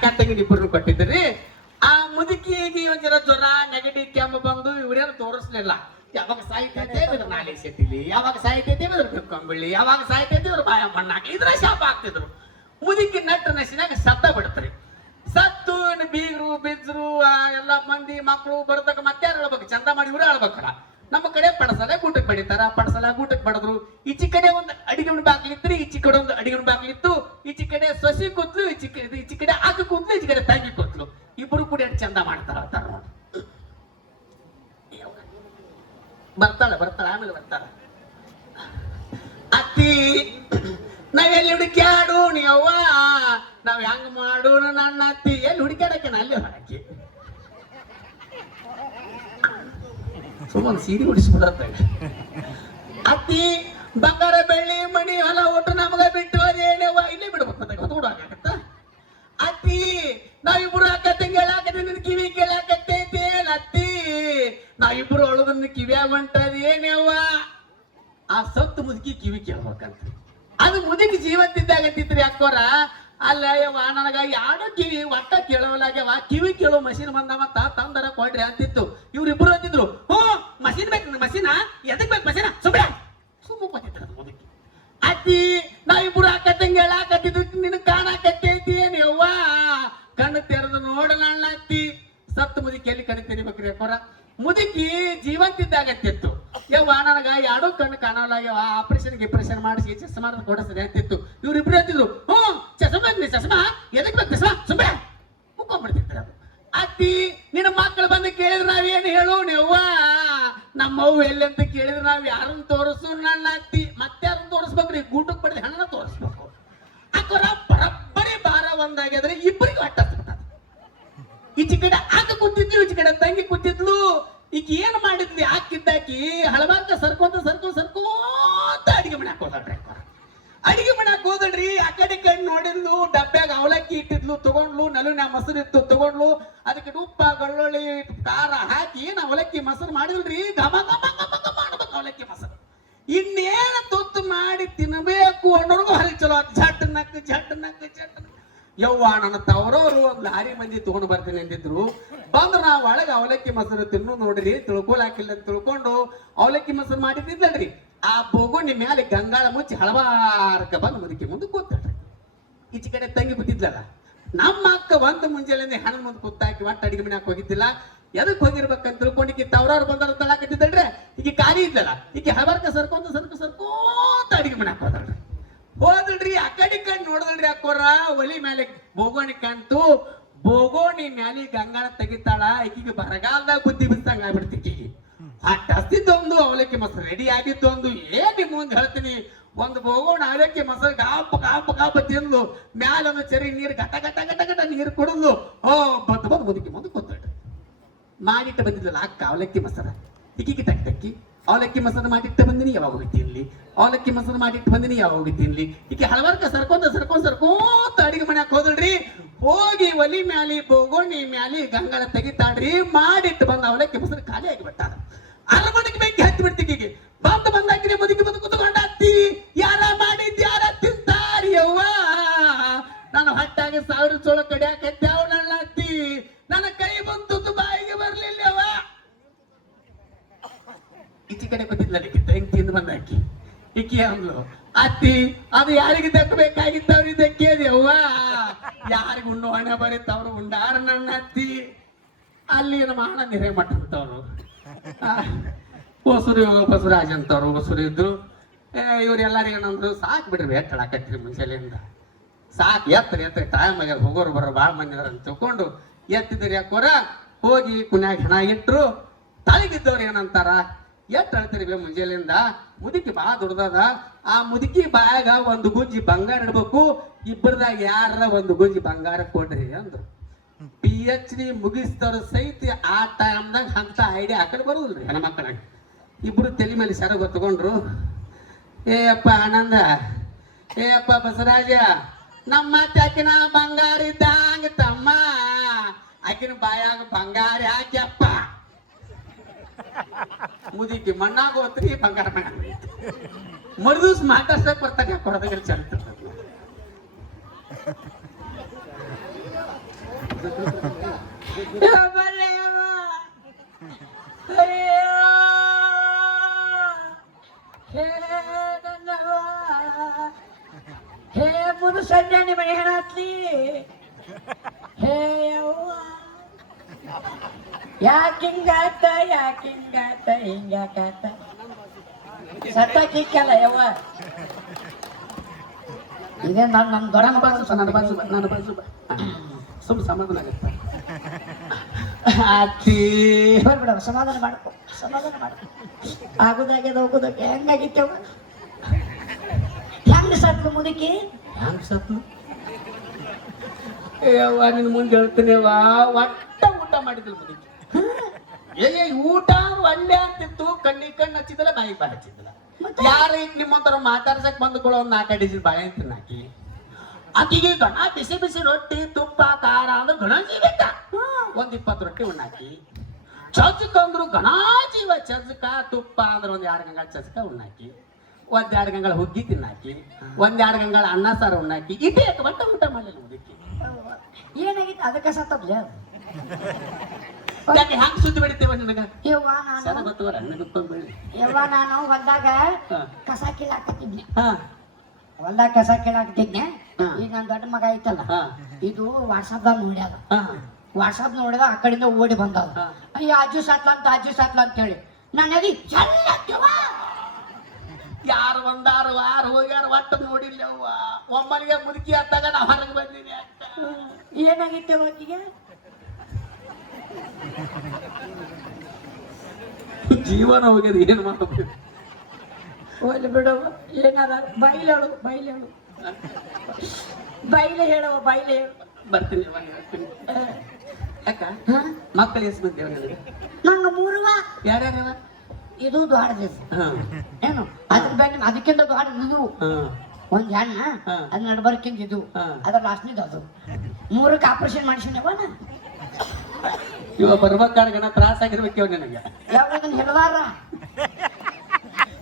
ಅಕ್ಕ ತಂಗಿ ಇಬ್ಬರು ಕೊಟ್ಟಿದ್ರಿ. ಆ ಮುದುಕಿಗೆ ಒಂಥರ ಜ್ವರ ನೆಗಡಿ ಕೆಮ್ಮು ಬಂದು ಇವ್ರೇನು ತೋರಿಸ್ಲಿಲ್ಲ. ಯಾವಾಗ ಸಾಯ್ತೈತೆ ಇದ್ರ ನಾಲಿ ಸೆಟ್ಟಿಲಿ, ಯಾವಾಗ ಸಾಯ್ತೈತೆ ಇದ್ರ ಬಿಟ್ಕೊಂಬಿಡ್ಲಿ, ಯಾವಾಗ ಸಾಯ್ತೈತೆ ಇದ್ರ ಬಾಯ ಮಣ್ಣಾಕ ಇದ್ರ ಶಾಪ ಆಗ್ತಿದ್ರು. ಮುದುಕಿ ನಟ್ಟ ನಶಿನಾಗ ಸತ್ತ ಬಿಡ್ತಾರೆ. ಸತ್ತು ಬೀಗರು ಬಿಜ್ರು ಎಲ್ಲ ಮಂದಿ ಮಕ್ಕಳು ಬರ್ತಕ್ಕ ಮತ್ತೆ ಯಾರು ಹೇಳ್ಬೇಕು, ಚಂದ ಮಾಡಿ ಇವ್ರು ಹೇಳ್ಬೇಕಲ್ಲ. ನಮ್ಮ ಕಡೆ ಪಡಸಲ ಗೂಟಕ್ಕೆ ಬಡಿತಾರ, ಪಡಸಲ ಗೂಟಕ್ಕೆ ಬಡದ್ರು. ಈಚಿ ಕಡೆ ಒಂದು ಅಡಿಗೆ ಬಾಗ್ಲಿತ್ರಿ, ಈಚಿ ಕಡೆ ಒಂದು ಅಡಿಗೆ ಬಾಗ್ಲಿತ್ತು. ಈಚಿ ಕಡೆ ಸೊಸಿ ಕೂತ್ಲು, ಈಚಿ ಕಡೆ ಆಗ ಕೂತ್ಲು, ಈಚಿ ಕಡೆ ತಂಗಿ ಕೂತ್ಲು. ಇಬ್ಬರು ಕೂಡ ಚಂದ ಮಾಡ್ತಾರ ನೋಡಿ. ಬರ್ತಾಳ ಆಮೇಲೆ ಬರ್ತಾಳ. ಅತ್ತಿ ನಾವೆಲ್ಲಿ ಹುಡುಕ್ಯಾಡು ನೀವ್ವ, ನಾವ್ ಹೆಂಗ್ ಮಾಡೋಣ ನನ್ನ ಅತ್ತಿ. ಎಲ್ಲಿ ಹುಡುಕ್ಯಾಡಕ್ಕೆ ಅಲ್ಲಿ ಹಾಕಿ ಸುಮ್ಮನೆ ಸೀರೆ ಉಡಿಸ್ಬಿಡತ್ತ. ಅತ್ತಿ ಬಂಗಾರ ಬೆಳ್ಳಿ ಮಣಿ ಹೊಲ ಒಟ್ಟು ನಮಗ ಬಿಟ್ಟು ಅದೇನೇವ ಇಲ್ಲೇ ಬಿಡ್ಬೇಕು ಹೊತ್ಕೊಡಾಗತ್ತ. ಅತ್ತಿ ನಾವಿಬ್ರು ಅಕ್ಕ ತಂಗಿ ಹೇಳಾಕತ್ತೆ, ನಿನ್ ಕಿವಿ ಕೇಳಾಕತ್ತೈತಿ ಅತ್ತಿ. ನಾವಿಬ್ರು ಅಳುದನ್ನ ಕಿವಿಯಾಗ ಹೊಂಟದೇನೇವ. ಆ ಸತ್ತು ಮುದುಕಿ ಕಿವಿ ಕೇಳ್ಬೇಕಂತ. ಅದು ಮುದುಕಿ ಜೀವಂತಿದ್ದಾಗತ್ತಿತ್ರಿ ಅಕ್ಕೋರ. ಅಲ್ಲ ಯವ್ವ ನನಗ ಯಾರು ಕಿವಿ ಒಟ್ಟ ಕೇಳೋಲಾಗ್ಯವ, ಕಿವಿ ಕೇಳೋ ಮಷೀನ್ ಬಂದವಂತ ತಂದರ ಕೊಡ್ರಿ ಅಂತಿತ್ತು. ಇವ್ರಿಬ್ರು ಅಂತಿದ್ರು, ಮಷೀನ್ ಬೇಕು, ಮಷೀನ ಎದಕ್ ಬೇಕು ಮಷೀನ, ಸುಮ್ಮ ಕೂತಿದ್ರು ಮುದುಕಿ. ಅತ್ತಿ ನಾವಿಬ್ರು ಅಕ್ಕ ತಂಗಿ ಹೇಳಾಕತ್ತಿದ್ರು, ನಿನ್ ಕಾಣಾಕತ್ತೈತಿ ಏನೇವ್ವ, ಕಣ್ಣು ತೆರೆದು ನೋಡಲ್ಲ ಅತ್ತಿ. ಸತ್ತು ಮುದುಕಿ ಎಲ್ಲಿ ಕಣ್ಣು ತೆರಿಬೇಕ್ರಿ ಅಕ್ಕೋರ. ಮುದುಕಿ ಜೀವಂತಿದ್ದಾಗತ್ತಿತ್ತು. ಯವ್ವ ನನಗ ಯಾಡೋ ಕಣ್ಣು ಕಾಣಲಾಗ್ಯವ, ಆಪರೇಷನ್ ಮಾಡಿಸಿ ಚಸ್ಮಾ ಕೊಡಿಸ್ತದೆ ಅಂತಿತ್ತು. ಇವ್ರಿಬ್ರು ಅಂತಿದ್ರು, ಚಸ್ಮಾ ಎದಕ್ ಬೇಕು ಚಸ್ಮಾ, ಸುಮ್ಮನೆ ಮುಕ್ಕೊಂಡ್ಬಿಡ್ತಿದ್ರು. ಅತ್ತಿ ನಿನ್ನ ಮಕ್ಕಳು ಬಂದು ಕೇಳಿದ್ರು ನಾವೇನು ಹೇಳು ನೀವ್ವ, ನಮ್ಮವ್ವ ಎಲ್ಲಿ ಅಂತ ಕೇಳಿದ್ರು ನಾವ್ ಯಾರನ್ನ ತೋರಿಸು ನನ್ನ ಅತ್ತಿ. ಮತ್ತೆ ಯಾರನ್ನ ತೋರಿಸ್ಬೇಕ್ರಿ, ಗೂಟಕ್ಕೆ ಪಡೆದ ಹಣ ತೋರಿಸ್ಬೇಕು. ಅಕ್ಕೋರ ಬರಬ್ಬರಿ ಭಾರ ಒಂದಾಗ್ಯದ್ರೆ ಇಬ್ಬರಿಗೆ ಹೊಟ್ಟ. ಈಚಿ ಕಡೆ ಆಕ ಕೂತಿದ್ಲು, ಈಚಿ ಕಡೆ ತಂಗಿ ಕೂತಿದ್ಲು. ಈಗ ಏನ್ ಮಾಡಿದ್ಲಿ, ಹಾಕಿದ್ದಾಕಿ ಹಳಬಾರ್ಕ ಸರ್ಕೋತ ಅಡಿಗೆ ಮನ್ಯಾಕ ಹೋದಳ್ರಿ. ಅಡಿಗೆ ಮನ್ಯಾಕ ಹೋದಳ್ರಿ. ಆ ಕಡೆ ಕಣ್ಣು ನೋಡಿದ್ಲು, ಡಬ್ಬ್ಯಾಗ ಅವಲಕ್ಕಿ ಇಟ್ಟಿದ್ಲು, ತಗೊಂಡ್ಲು. ನಲುನ್ಯಾ ಮೊಸರು ಇತ್ತು, ತಗೊಂಡ್ಲು. ಅದಕ್ಕೆ ಉಪ್ಪ ಬೆಳ್ಳುಳ್ಳಿ ಖಾರ ಹಾಕಿ ಏನ್ ಅವಲಕ್ಕಿ ಮೊಸರು ಮಾಡಿದ್ರಿ. ಘಮ ಘಮ ಘಮ ಘಮ ಮಾಡ್ಬೇಕು ಅವಲಕ್ಕಿ ಮೊಸರು. ಇನ್ನೇನ ತುತ್ತು ಮಾಡಿ ತಿನ್ನಬೇಕು ಅನ್ನೋರ್ಗು ಹರಿ ಚಲೋ. ಝಟ್ ನಕ್ ಯವ್ವ ನನ್ನ ತವರವರು ಒಂದ್ ಲಾರಿ ಮಂದಿ ತಗೊಂಡು ಬರ್ತೀನಿ ಅಂದಿದ್ರು. ಬಂದು ನಾವು ಒಳಗೆ ಅವಲಕ್ಕಿ ಮೊಸರು ತಿನ್ನು ನೋಡ್ರಿ, ತಿಳ್ಕೊಳಾಕಿಲ್ಲ ಅಂತ ತಿಳ್ಕೊಂಡು ಅವಲಕ್ಕಿ ಮೊಸರು ಮಾಡಿದ್ದಿದ್ದಲ್ರಿ. ಆ ಬೋಗುಣಿ ಮ್ಯಾಲೆ ಗಂಗಾಳ ಮುಚ್ಚಿ ಹಳವಾರಕ ಬಂದು ಮುದುಕಿ ಮುಂದೆ ಕೂತಳ್ರಿ. ಈಚೆ ಕಡೆ ತಂಗಿ ಕೂತಿದ್ಲಲ್ಲ, ನಮ್ಮ ಅಕ್ಕ ಒಂದು ಮುಂಜಾನೆ ಹಣ ಮುಂದೆ ಕೂತಾಕಿ ಒಟ್ಟು ಅಡಿಗೆ ಮನ್ಯಾಕ ಹೋಗಿದ್ದಿಲ್ಲ. ಎದಕ್ ಹೋಗಿರ್ಬೇಕಂತ ತಿಳ್ಕೊಂಡು ಈಕಿ ತವರವ್ರು ಬಂದವ್ರು ತಳಾಕತ್ತಿದ್ದಲ್ರಿ. ಈಕಿ ಕಾರಿ ಇದ್ದಲ್ಲ, ಈಕಿ ಹಳಬಾರ್ಕ ಸರ್ಕೋತ ಅಡಿಗೆ ಮನ್ಯಾಕ ಹೋದಳ್ರಿ. ಆ ಕಡೆ ಕಣ್ಣು ನೋಡಿದಳ್ರಿ ಅಕ್ಕೋರ. ಒಲಿ ಮೇಲೆ ಬೋಗೋಣಿ ಕಾಣ್ತು. ಬೋಗೋಣಿ ಮ್ಯಾಲಿ ಗಂಗಾಳ ತೆಗಿತಾಳ. ಈಕಿಗೆ ಬರಗಾಲದಾಗ ಬುದ್ಧಿ ಬಿಸ್ತಂಗ ಆಗ್ಬಿಡ್ತಿಕ್ಕಿಗೆ. ಆ ಟಸ್ತಿದ್ದೊಂದು ಅವಲಕ್ಕಿ ಮೊಸರು ರೆಡಿ ಆಗಿದ್ದೊಂದು ಏನ್ ನಿಮ್ ಮುಂದೆ ಹೇಳ್ತೀನಿ. ಒಂದು ಬೋಗೋಣ ಅವಲಕ್ಕಿ ಮೊಸರು ಗಾಪ ತಿಂದು ಮ್ಯಾಲ ಒಂದು ಚರಿ ನೀರು ಗಟ ನೀರು ಕುಡಿದ್ಲು. ಬಂದು ಮುದುಕಿ ಮುಂದೆ ಕೂತ್ಬಿಟ್ರಿ. ಮಾಡಿಟ್ಟು ಬಂದಿದ್ಲಲ್ಲ ಅಕ್ಕ ಅವಲಕ್ಕಿ ಮೊಸರ. ಈಕಿಗೆ ಟಕ್ಕಿ ಅವಲಕ್ಕಿ ಮೊಸರು ಮಾಡಿಟ್ಟು ಬಂದಿನಿ, ಯಾವಾಗ ಹೋಗಿ ತಿನ್ಲಿ. ಅವಲಕ್ಕಿ ಮೊಸರು ಮಾಡಿಟ್ಟು ಬಂದಿನಿ, ಯಾವಾಗ ಹೋಗಿ ತಿನ್ಲಿ. ಈಕೆ ಹಳಬಾರ್ಕ ಸರ್ಕೋತ ಅಡಿಗೆ ಮನ್ಯಾಕ ಹೋದಳ್ರಿ. ಹೋಗಿ ಒಲಿ ಮ್ಯಾಲಿ ಬೋಗೋಣಿ ಮ್ಯಾಲಿ ಗಂಗಾಳ ತೆಗಿತಾಡ್ರಿ. ಮಾಡಿಟ್ಟು ಬಂದ ಅವಲಕ್ಕಿ ಮೊಸರು ಖಾಲಿ ಆಗಿಬಿಟ್ಟಾರ. ಅರಮನೆಗೆ ಬೆಂಕಿ ಹತ್ತಿ ಬಿಡ್ತಿಗೆ. ಬಂದಾಕಿನಿ ಮುದುಕಿ ಬಂದು ಕುತ್ಕೊಂಡ ಅತ್ತಿ, ಯಾರ ಮಾಡಿದ್ ಯಾರ ತಿಂತಾರಿ ಯವ್ವ, ನನ್ನ ಹೊಟ್ಟಾಗ 1000 ಚೋಳ ಕಡಿಯಾಕತ್ಯಾವ ನನ್ನ ಅತ್ತಿ. ನನ್ನ ಕೈ ಬಂತು ಬಾಯಿಗೆ ಬರ್ಲಿಲ್ಲ ಯವ್ವ. ಈಚೆ ಕಡೆ ಗೊತ್ತಿಲ್ಲ ತಂಗಿ ತಿಂದು ಬಂದಾಕಿ. ಈಕಿ ಅಂದ್ಲು, ಅತ್ತಿ ಅದು ಯಾರಿಗೆ ದಕ್ಕಬೇಕಾಗಿತ್ತವ್ರಿಗೆ ದಕ್ಕೇದಿ ಅವ್ವ, ಯಾರಿಗೆ ಉಣ್ಣು ಹಣೆ ಬರೀತವ್ರು ಉಂಡಾರ ನನ್ನ ಅತ್ತಿ. ಅಲ್ಲಿ ನಮ್ಮ ಹಣ ನೆರೆ ಮಟ್ಟಂತವ್ರು ಬಸವರಾಜ್ ಅಂತವ್ರು ಹೊಸರು ಇದ್ರು. ಇವ್ರೆಲ್ಲರಿಗ ನಮ್ದು ಸಾಕು ಬಿಡ್ರಿ, ಎತ್ತಳಾಕತ್ರಿ ಮುಂಚೆಲಿಂದ ಸಾಕು. ಎತ್ತರ ಟೈಮ್ ಆಗ್ಯಾರ, ಹೋಗೋರು ಬರೋ ಭಾಳ ಮಂದಿ ಅಂತ ತಿಳ್ಕೊಂಡು ಎತ್ತಿದ್ರಿ ಯಾಕೋರ. ಹೋಗಿ ಕುನ್ಯಾಗ ಹೆಣ ಇಟ್ರು. ತಲೆಗಿದ್ದವ್ರು ಏನಂತಾರ, ಎತ್ತ ಹೇಳ್ತೀರಿ ಮುಂಜಾನೆಯಿಂದ. ಮುದುಕಿ ಬಾ ದುಡ್ದದ. ಆ ಮುದುಕಿ ಬಾಯಾಗ ಒಂದು ಗುಂಜಿ ಬಂಗಾರ ಇಡ್ಬೇಕು. ಇಬ್ಬರದಾಗ ಯಾರ ಒಂದು ಗುಂಜಿ ಬಂಗಾರ ಕೊಡ್ರಿ ಅಂದ್ರು. PhD ಮುಗಿಸ್ತಾರ ಸಹಿತ ಆ ಟೈಮ್ದಾಗ ಅಂತ ಐಡಿಯಾ ಹಾಕಡೆ ಬರುದಿಲ್ರಿ ಹೆಣ್ಮಕ್ಳಾಗ. ಇಬ್ರು ತಲೆ ಮೇಲೆ ಸೆರಗ ತಗೊಂಡ್ರು. ಏ ಅಪ್ಪ ಆನಂದ, ಏ ಅಪ್ಪ ಬಸವರಾಜ, ನಮ್ಮ ಆಕಿನ ಬಂಗಾರ ಇದ್ದಂಗ ತಮ್ಮ, ಆಕಿನ ಬಾಯಾಗ ಬಂಗಾರ ಹಾಕ್ಯಪ್ಪ. ಮುದುಕಿ ಮಣ್ಣಾಗ ಹೋತ್ರಿ, ಬಂಗಾರ ಮಣ್ಣಾಗ ಮರುದಿವ್ಸ ಮಾತಾಡ್ಸಕ್ ಬರ್ತಾಗ ಕೊಡದಾಗ ಚರಿತ ಹೇ ಮುದು ಸಂಜಾನಿ ಮನೆ ಹೆಣತ್ಲಿ ಹೇ ಯವ್ವ ಯಾಕಿಂಗಾತ ಹಿಂಗಾಕಾತ ಸತ್ತಕ್ಕಿಕ್ಕಲ್ಲ ಯವ್ವ ಇದೇ ನನ್ನ ದೊಡ್ಡ ನನ್ನ ಬಾಜು ಸುಮ್ಮನೆ ಸಮಾಧಾನ ಆಗುತ್ತೆ ಅತ್ತಿ ಬರ್ಬಿಡ ಸಮಾಧಾನ ಮಾಡ್ಕೊ ಆಗುದಾಗ್ಯದ ಹೋಗುದಕ್ಕೆ ಹೆಂಗಾಗಿತ್ತವ ಹೆಂಗ ಸತ್ಲು ಮುದುಕಿ ಹ್ಯಾಂಗ ಸತ್ಲು ಯವ್ವ ನಿನ್ ಮುಂದೆ ಹೇಳ್ತೀನಿ ಒಟ್ಟ ಊಟ ಮಾಡಿದ್ರು ಮುದುಕಿ ಊಟ ಒಳ್ಳೆ ಅಂತಿತ್ತು ಕಣ್ಣು ಹಚ್ಚಿದ್ದಲ್ಲ ಬಾಯಿಗೆ ಬಾಯಿ ಹಚ್ಚಿದ್ದಲ್ಲ ಯಾರು ಈಗ ನಿಮ್ಮಂತರ ಮಾತಾಡ್ಸಕ್ ಬಂದ್ಕೊಳ್ಳೋ ಒಂದು 4 ಡಿಜಿಟ್ ಬಾಳೆ ಅಂತೀನಿ ಆಕಿ ಆಕಿಗೆ ಗಣ ಬಿಸಿ ರೊಟ್ಟಿ ತುಪ್ಪ ಖಾರ ಅಂದ್ರೆ ಗಣ ಜೀವಿತ 20 ರೊಟ್ಟಿ ಉಣ್ಣಾಕಿ ಚಜ್ಕಂದ್ರು ಗಣ ಜೀವ ಚಜ್ಕ ತುಪ್ಪ ಅಂದ್ರೆ 2 ಗಂಗಾಳ ಚಜ್ಕ ಉಣ್ಣಾಕಿ 2 ಗಂಗಾಳ ಹುಗ್ಗಿ ತಿನ್ನಾಕಿ 2 ಗಂಗಾಳ ಅನ್ನ ಸಾರು ಉಣ್ಣಾಕಿ ಇದೇ ಒಟ್ಟ ಊಟ ಮಾಡಲಿಲ್ಲ ಮುದುಕಿ ಏನಾಗಿತ್ತು ಅದಕ್ಕೆ ಸತ್ತದ್ಲ ಯಾಕೆ ಹ್ಯಾಂಗ ಸುದ್ದಿ ಬೆಳಿತೇವ ನಿನಗ ಯವ್ವ ಗೊತ್ತವರ ನಾನು ಹೊಲ್ದಾಗ ಕಸ ಕೀಳಾಕತ್ತಿದ್ನೆ ಹಾ ಹೊಲ್ದಾಗ ಕಸ ಕೀಳಾಕತ್ತಿದ್ನೆ ಈಗ ನನ್ನ ದೊಡ್ಡ ಮಗ ಐತಲ್ಲ ಇದು ವಾಟ್ಸಪ್ದಾಗ ನೋಡ್ಯಾದ ವಾಟ್ಸಪ್ ನೋಡಿದ ಆ ಕಡೆಯಿಂದ ಓಡಿ ಬಂದದ ಅಯ್ಯ ಅಜ್ಜು ಸಾತ್ಲ ಅಂತ ಹೇಳಿ ನಾನು ಅದಿ ಯಾರು ಬಂದಾರು ವಾರ ಹೋಗ್ಯಾರ ಒಟ್ಟು ನೋಡಿಲ್ಲ ಅವ್ವ ಒಮ್ಮನಿಗೆ ಮುದುಕಿ ಹತ್ತಾಗ ನಾ ಹೊರಗೆ ಬಂದಿನಿ ಅಕ್ಕ ಏನಾಗಿತ್ತು ಅವತ್ತಿಗೆ ಜೀವನ ಹೋಗ್ಯದ ಏನ್ ಮಾಡಬೇಕು ಹೋಗ್ಲಿ ಬಿಡವ ಏನಾರ ಬೈಲೆ ಹೇಳವ ಬರ್ತೀನಿ ಅಕ್ಕ ಮಕ್ಕಳು ಎಷ್ಟು ಬಂದೇವ ನನಗೆ ನಂಗ 3 ಯಾರ್ಯಾರವ ಇದು ದೊಡ್ಡದ ಏನು ಅದಕ್ಕಿಂತ ದೊಡ್ಡದು ಒಂದ್ ಹೆಣ್ಣ ಅದ್ ನಡ್ಬರ್ಕಿಂದ ಇದು ಅದ್ರ ಲಾಸ್ಟ್ನಿದ್ ಅದು 3ಕ್ಕೆ ಆಪರೇಷನ್ ಮಾಡಿಸಿನವ ಇವ ಬರ್ಬೇಕಾರ್ಗನ ತ್ರಾಸ ಆಗಿರ್ಬೇಕಿವ ನಿನಗೆ ಯಾವಾಗ ಹಿಡ್ದಾರ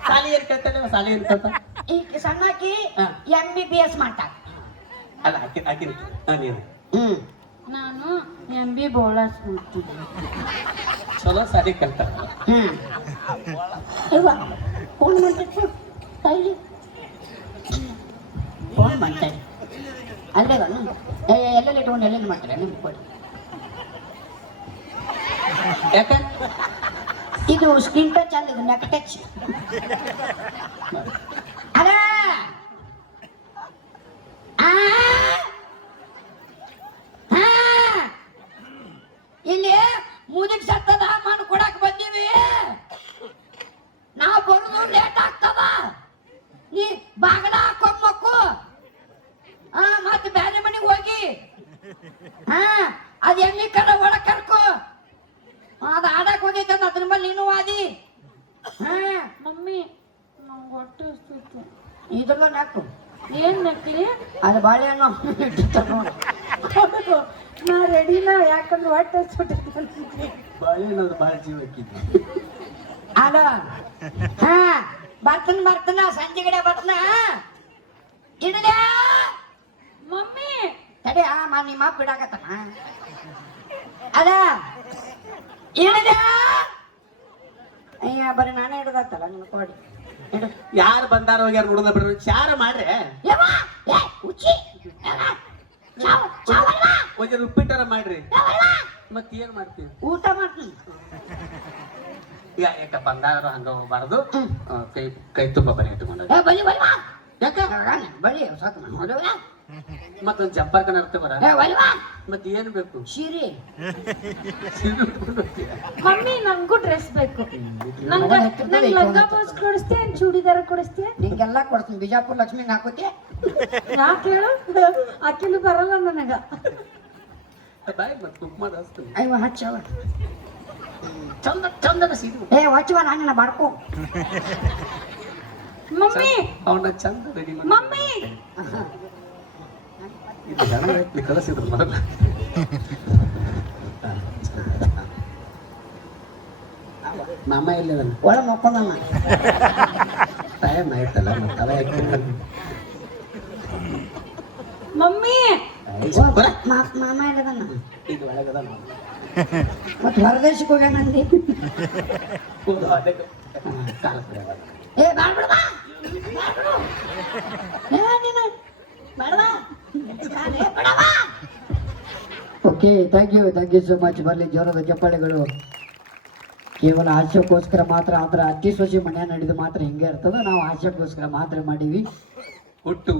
ಸಾಲಿ ಏನ್ ಕೇಳ್ತಾನೆ ಈ ಸಣ್ಣಾಕಿ MBBS ಮಾಡ್ತಾಳ ಅಲ್ಲ ಆಕಿ ನೀನು ನಾನು MB ಬೋಳಸ್ ಮಾಡ್ತೀನಿ ಚಲೋ ಸಾಲಿ ಕಲ್ತಾರ ಫೋನ್ ಮಾಡ್ತಿತ್ತು ಕೈಲಿ ಫೋನ್ ಮಾಡ್ತಾರೆ ಅಲ್ಲೇ ಎಲ್ಲೆಲ್ಲಿ ಇಟ್ಕೊಂಡು ಎಲ್ಲೆಲ್ಲಿ ಮಾಡ್ತಾರೆ ನಿಮ್ಗೆ ಕೊಡಿ ಯಾಕ ಇದು ಸ್ಕ್ರೀನ್ ಟಚ್ ಅಲ್ಲ ಇದು ನೆಕ್ ಟಚ್ ಅಲ್ಲ ಇಲ್ಲಿ ಮುದುಕ್ ಸತ್ತದ ಮಣ್ಣು ಕೊಡಕ್ ಬಂದೀವಿ ನಾವು ಬರೋದು ಲೇಟ್ ಆಗ್ತದ ನೀ ಬಾಗಲ ಹಾಕೊಂಬಕ್ಕು ಮತ್ತೆ ಬೇರೆ ಮನೆಗೆ ಹೋಗಿ ಅದು ಎಮ್ಮಿ ಕರ ಒಳಗ್ ಕರ್ಕೊ ಅದು ಆಡಕ್ ಹೋಗೈತೆ ಅದ್ರ ಮೇಲೆ ನೀನು ವಾದಿ ಮಮ್ಮಿ ನಂಗೆ ಹೊಟ್ಟೆ ಹಸ್ತಿತ್ತು ಇದ್ರಲ್ಲ ನಾಕು ಏನ್ ನಕ್ಲಿ ಅದು ಬಾಳೆಹಣ್ಣು ಹೌದು ನಾ ರೆಡಿನ ಯಾಕಂದ್ರೆ ಹೊಟ್ಟೆ ಹಸ್ಬಿಟ್ಟೈತೆ ಬಾಳೆಹಣ್ಣು ಬಾಳ ಜೀವಕ್ಕಿದ್ವಿ ಅಲ ಬರ್ತನ ಸಂಜೆ ಕಡೆ ಬರ್ತನ ಇಡಲ ಮಮ್ಮಿ ತಡೆ ನಿಮ್ಮ ಅಪ್ಪ ಬಿಡಾಕತ್ತನ ಅದ ಇಡಲ ಅಯ್ಯ ಬರೀ ನಾನೇ ಹಿಡ್ದತ್ತಲ್ಲ ನಿನ್ನ ಕೊಡಿ ಯಾರು ಬಂದಾರ ಹೋಗ್ಯಾರ ನೋಡೋದ ಬಿಡ್ರಿ ಚಾರ ಮಾಡ್ರೆ ಒಂದ್ ಉಪ್ಪಿಟ್ಟಾರ ಮಾಡ್ರಿ ಮತ್ ಏನ್ ಮಾಡ್ತೀವಿ ಊಟ ಮಾಡ್ತೀನಿ ಯಾಕ ಬಂದಾರ ಹಂಗ ಹೋಗ್ಬಾರ್ದು ಕೈ ತುಂಬ ಬರೀ ಇಟ್ಕೊಂಡ ಬಲಿ ಯಾಕ ಬಳಿ ಸಾಕು ಮತ್ತೊಂದ್ ಜಂಪರ್ಕನ ಇರ್ತೇವರ ಮತ್ ಏನ್ ಬೇಕು ಸೀರೆ ಮಮ್ಮಿ ನಂಗೂ ಡ್ರೆಸ್ ಬೇಕು ನಂಗೆ ಲಂಗ ಬ್ಲೌಸ್ ಕೊಡಿಸ್ತೀಯ ಚೂಡಿದಾರ ಕೊಡಿಸ್ತೀಯ ನಿಂಗೆಲ್ಲ ಕೊಡ್ತೀನಿ ಬಿಜಾಪುರ ಲಕ್ಷ್ಮಿ ಹಾಕೋತಿ ಯಾಕೆ ಹೇಳು ಆಕಿಲು ಬರಲ್ಲ ನನಗ ಬಾಯ್ ಮತ್ ಕುಕ್ಮಾರ ಹಚ್ತೀನಿ ಅಯ್ಯೋ ಹಚ್ಚವ ಚಂದನ ಸೀದು ಹಚ್ಚುವ ನಾನಿನ ಬಾಡ್ಕೋ ಮಮ್ಮಿ ಅವನ ಚಂದ ರೆಡಿ ಮಮ್ಮಿ ಇದು ಜನ ಕಳಿಸಿದ್ರು ಮೊದಲ ಮಾಮ ಇಲ್ಲದನ್ನ ಒಳ ಮಕ್ಕೊಂದಮ್ಮ ಟೈಮ್ ಆಯ್ತಲ್ಲ ಮತ್ತೆ ತಲೆ ಹಾಕಿ ಮಮ್ಮಿ ಮಾಮ ಇಲ್ಲದನ್ನ ಇದು ಒಳಗದ ನಾವು ಮತ್ತೆ ಹೊರದೇಶಕ್ಕೆ ಹೋಗ್ಯಾನಂದಿ ಏ ಮಾಡ್ಬಿಡ okay thank you so much. ಬರಲಿ ಜೋರದ ಚಪ್ಪಾಳೆಗಳು. ಕೇವಲ ಹಾಸ್ಯಕ್ಕೋಸ್ಕರ ಮಾತ್ರ ಆದ್ರೆ ಅತಿ ಸೊಸಿ ಮನೆ ನಡೆದು ಮಾತ್ರ ಹಿಂಗೆ ಇರ್ತದೆ. ನಾವು ಹಾಸ್ಯಕ್ಕೋಸ್ಕರ ಮಾತ್ರ ಮಾಡೀವಿ. ಹುಟ್ಟು